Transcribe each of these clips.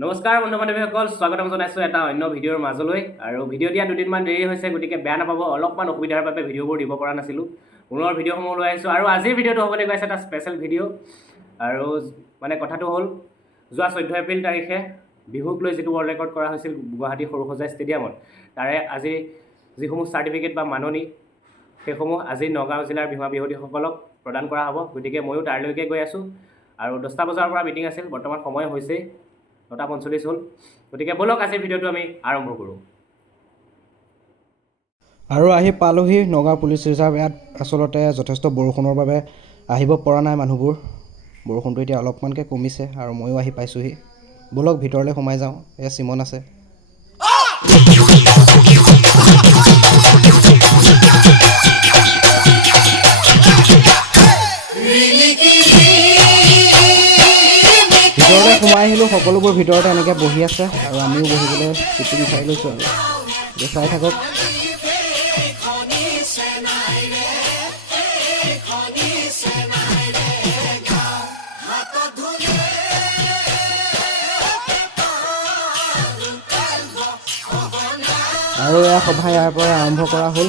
নমস্কাৰ বন্ধু বান্ধৱীসকল, স্বাগতম জনাইছোঁ এটা অন্য ভিডিঅ'ৰ মাজলৈ। আৰু ভিডিঅ' দিয়া দুদিনমান দেৰি হৈছে, গতিকে বেয়া নাপাব, অলপমান অসুবিধাৰ বাবে ভিডিঅ'বোৰ দিব পৰা নাছিলোঁ। পুনৰ ভিডিঅ'সমূহ লৈ আহিছোঁ আৰু আজিৰ ভিডিঅ'টো হ'বলৈ গৈছে এটা স্পেচিয়েল ভিডিঅ'। আৰু মানে কথাটো হ'ল, যোৱা 14 এপ্ৰিল তাৰিখে বিহুক লৈ যিটো ৱৰ্ল্ড ৰেকৰ্ড কৰা হৈছিল গুৱাহাটী সৰুসজাই ষ্টেডিয়ামত, তাৰে আজি যিসমূহ চাৰ্টিফিকেট বা মাননি সেইসমূহ আজি নগাঁও জিলাৰ ভীমা বিৰোধীসকলক প্ৰদান কৰা হ'ব। গতিকে ময়ো তাৰলৈকে গৈ আছোঁ। আৰু 10টা বজাৰ পৰা মিটিং আছিল, বৰ্তমান সময় হৈছেই 9:45 হ'ল। গতিকে ব'লক আজিৰ ভিডিঅ'টো আমি আৰম্ভ কৰোঁ। আৰু আহি পালোহি নগাঁও পুলিচ ৰিজাৰ্ভ। ইয়াত আচলতে যথেষ্ট বৰষুণৰ বাবে আহিব পৰা নাই মানুহবোৰ। বৰষুণটো এতিয়া অলপমানকৈ কমিছে আৰু ময়ো আহি পাইছোঁহি। ব'লক ভিতৰলৈ সোমাই যাওঁ। এয়া চিমন আছে। ভিতৰলৈ সোমাই আহিলোঁ। সকলোবোৰ ভিতৰতে এনেকৈ বহি আছে আৰু আমিও বহিবলৈ চিটটো বিচাৰি লৈছোঁ আৰু চাই থাকক। আৰু এয়া সভা ইয়াৰ পৰা আৰম্ভ কৰা হ'ল।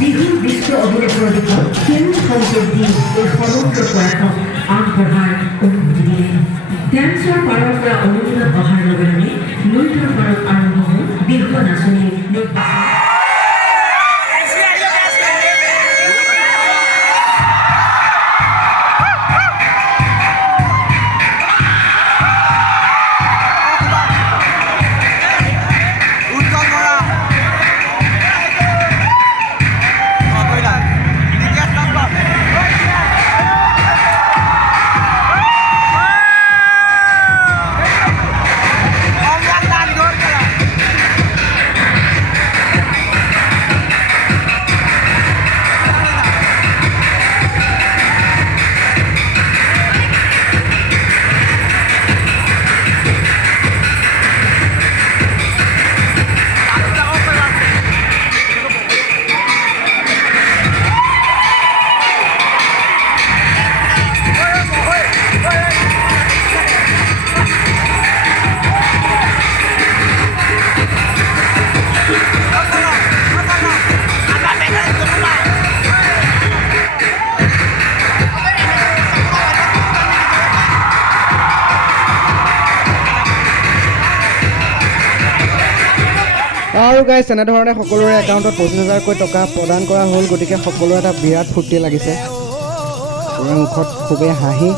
বিহুৰ বিশ্ব অভিলেখৰ দিশত কেৱল সম্প্ৰতি এই সমগ্ৰ প্ৰয়াসক আগবঢ়াৰ অনুমতি দিলে। ডেন্সৰ পাৰৰ পৰা অনুমোদন অহাৰ লগে লগে নৈতৰ পাৰত আৰম্ভ হ'ল বিহু নাচনীৰ নিৰ্বাচন। আৰু গাইছ, এনেধৰণে সকলোৰে একাউণ্টত 25,000কৈ টকা প্ৰদান কৰা হ'ল। গতিকে সকলোৰে এটা বিৰাট ফূৰ্তি লাগিছে। মুখত খুবেই হাঁহি।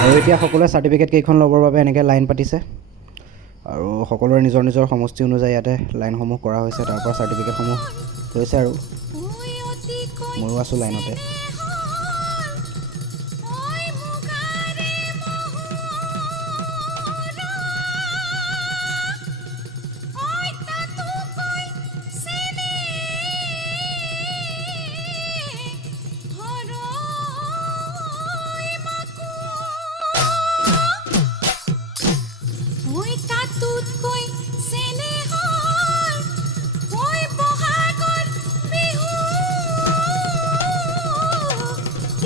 আৰু এতিয়া সকলোৱে চাৰ্টিফিকেট কেইখন ল'বৰ বাবে এনেকৈ লাইন পাতিছে আৰু সকলোৰে নিজৰ নিজৰ সমষ্টি অনুযায়ী ইয়াতে লাইনসমূহ কৰা হৈছে। তাৰ পৰা চাৰ্টিফিকেটসমূহ লৈছে আৰু ময়ো আছোঁ লাইনতে।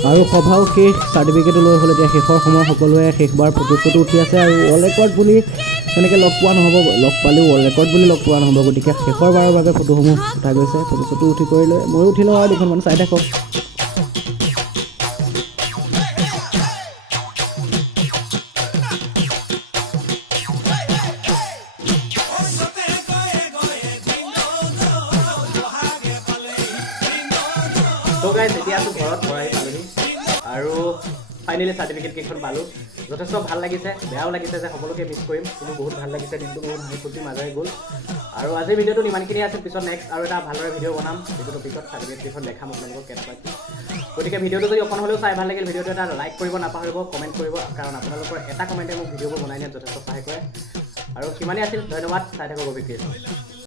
আৰু সভাও শেষ, চাৰ্টিফিকেটো লৈ হ'ল। এতিয়া শেষৰ সময় সকলোৱে শেষবাৰ ফটো উঠি আছে। আৰু ৱৰ্ল্ড ৰেকৰ্ড বুলি তেনেকৈ লগ পোৱা নহ'ব, লগ পালেও ৱৰ্ল্ড ৰেকৰ্ড বুলি লগ পোৱা নহ'ব। গতিকে শেষৰবাৰৰ বাবে ফটোসমূহ উঠা গৈছে। ফটো উঠি কৰি লৈ ময়ো উঠি লওঁ আৰু দুখনমান চাই থাকক। তো গাইজ, এতিয়া ঘৰত ভৰাই পালোহি আৰু ফাইনেলি চাৰ্টিফিকেট কেইখন পালোঁ যথেষ্ট ভাল লাগিছে বেয়াও লাগিছে যে সকলোকে মিছ কৰিম কিন্তু বহুত ভাল লাগিছে দিনটো বহুত হাঁহি ফূৰ্তি মাজেৰে গ'ল আৰু আজিৰ ভিডিঅ'টো ইমানখিনি আছে পিছত নেক্সট আৰু এটা ভালদৰে ভিডিঅ' বনাম যিটো টপিকত চাৰ্টিফিকেট কেইখন দেখাম আপোনালোকক কেনেকুৱা কি গতিকে ভিডিঅ'টো যদি অকণ হ'লেও চাই ভাল লাগিল ভিডিঅ'টো এটা লাইক কৰিব নাপাহৰিব কমেণ্ট কৰিব কাৰণ আপোনালোকৰ এটা কমেণ্টে মোক ভিডিঅ'বোৰ বনাই নিয়াত যথেষ্ট সহায় কৰে আৰু সিমানেই আছিল ধন্যবাদ চাই থাকক অভিজ্ঞতা